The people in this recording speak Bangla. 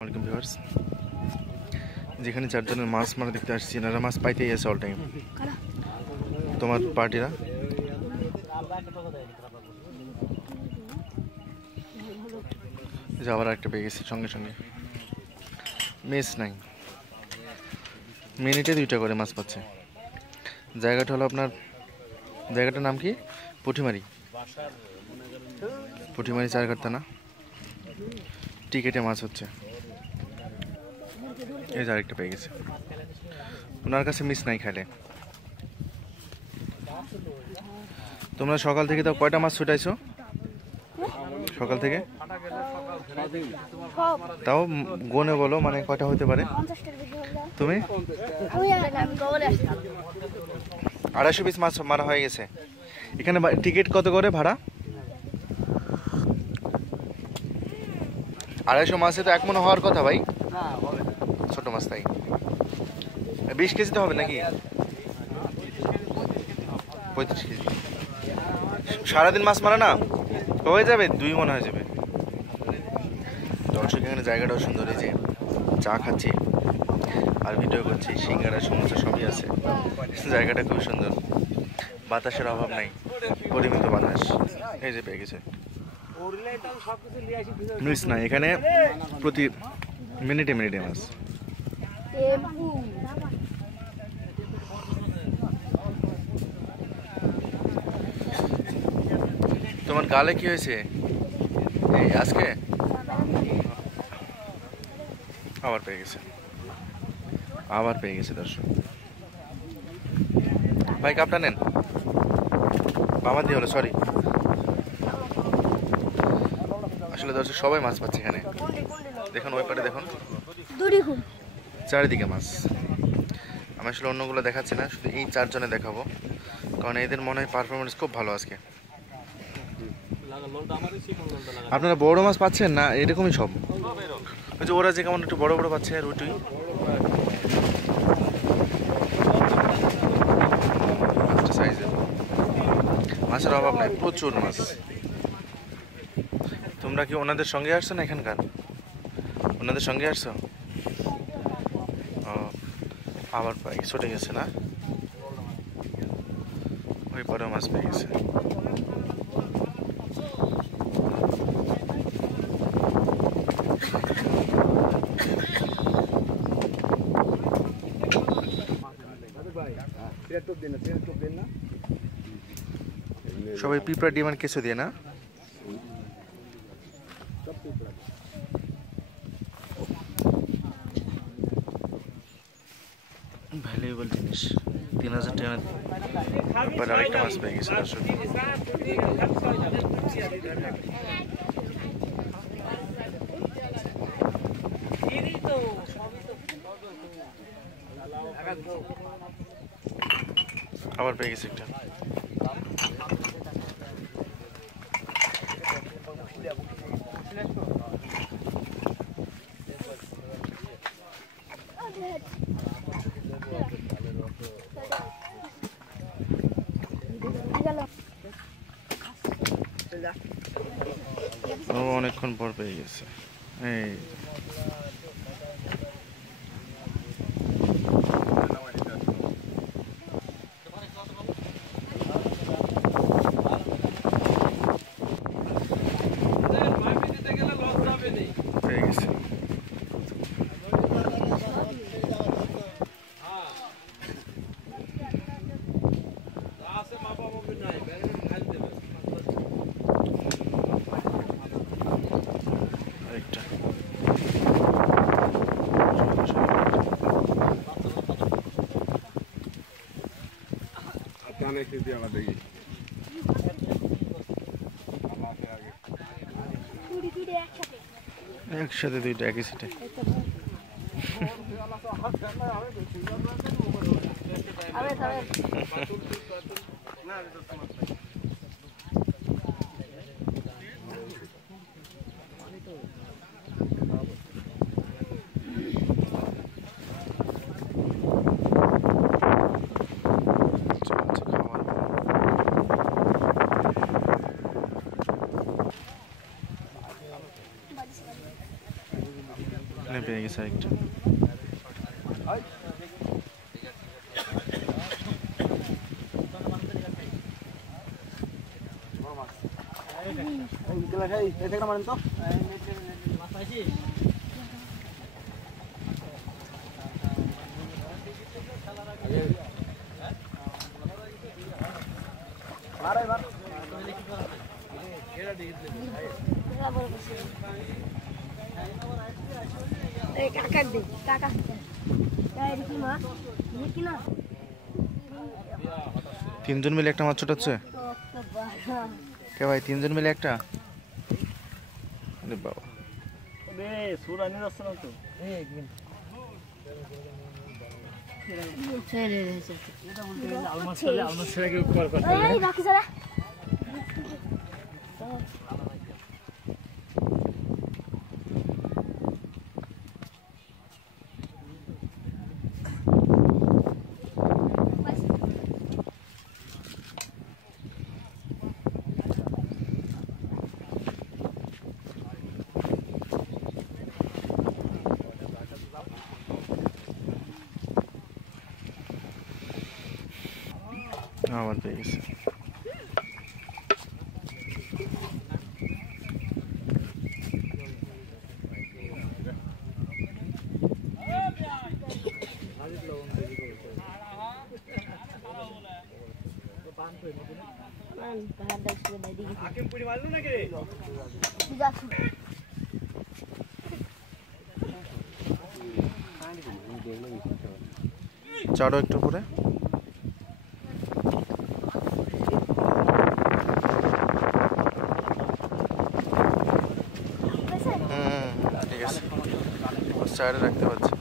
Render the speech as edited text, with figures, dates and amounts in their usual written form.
ওয়েলকাম ভিউয়ার্স, যেখানে চারজনের মাছ মারা দেখতে আসছি, এনারা মাছ পাইতেই আছে অল টাইম। তোমার পার্টিরা আবার একটা পেয়ে গেছি সঙ্গে সঙ্গে। মিস নাই, মিনিটে 2টা করে মাছ পাচ্ছে। জায়গাটা হলো আপনার, জায়গাটার নাম কি? পুঁটিমারি। পুঁটিমারি চারঘাটতা না, টিকেটে মাছ হচ্ছে। এই যে আরেকটা পেয়ে গেছে। ওনার কাছে মিস নাই খাইলে। তোমরা সকাল থেকে তো কয়টা মাছ ছুটাইছো? সকাল থেকে তাও গনে বলো, মানে কয়টা হতে পারে? তুমি 250 পিস মাছ মারা হয়ে গেছে। এখানে টিকিট কত করে ভাড়া? 250 মাছে তো 1 মণ হওয়ার কথা ভাই। ছোট মাছ তাই 20 কেজি তো হবে নাকি? 35 কেজি। সারাদিন মাছ মারা না হয়ে যাবে, 2 মণ হয়ে যাবে। দর্শক, এখানে জায়গাটাও সুন্দর। এই যে চা খাচ্ছি আর ভিডিও করছি, সিঙ্গারা সমস্যা সবই আছে। জায়গাটা খুব সুন্দর, বাতাসের অভাব নাই, পরিমিত বাতাস। এই যে পেয়ে গেছে মিস নাই। এখানে প্রতি মিনিটে মিনিটে মাছ। তোমার গালে কি হয়েছে এই আজকে? আবার পেয়ে গেছে, আবার পেয়ে গেছে। দর্শক ভাই কাপটা নেন, বাবা দিয়ে হলো, সরি। আসলে দর্শক সবাই মাছ পাচ্ছে এখানে। দেখুন ওই পারে, দেখুন চারিদিকে মাছ। আমি আসলে অন্যগুলো দেখাচ্ছি না, শুধু এই 4 জনে দেখাবো, কারণ এদের মনে হয় পারফরমেন্স খুব ভালো আজকে। আপনারা বড় মাছ পাচ্ছেন না? এরকমই সব, ওই যে ওরা যে কেমন একটু বড় বড় পাচ্ছে, আর ওইটুই সাইজের মাছের অভাব নাই, প্রচুর মাছ। তোমরা কি ওনাদের সঙ্গে আসছো না এখানকার? ওনাদের সঙ্গে আসছো? ও, আবার পাই ছুটে গেছে না, ওই বড় মাছ পেয়ে গেছে। সবাই পিঁপড়া ডিম আর কিছু দিয়ে না? ভ্যালুয়েবল জিনিস। 3000 টাকা আরেকটা মাছ পেয়ে গেছে। দর্শক আবার পেয়ে গেছে একটা। ও অনেকক্ষণ পর পেয়ে গেছে। এই পেয়ে গেছে। আরেকটা একসাথে 2টা একই সিটে। ওখানে পেয়ে গেছে একটা। তিনজন মিলে একটা মাছ ছোটাচ্ছে কে ভাই? তিনজন মিলে একটা? বাবা আবার পেয়ে গেছে। চারো একটু পরে ঠিক আছে, সাইডে রাখতে পারছি।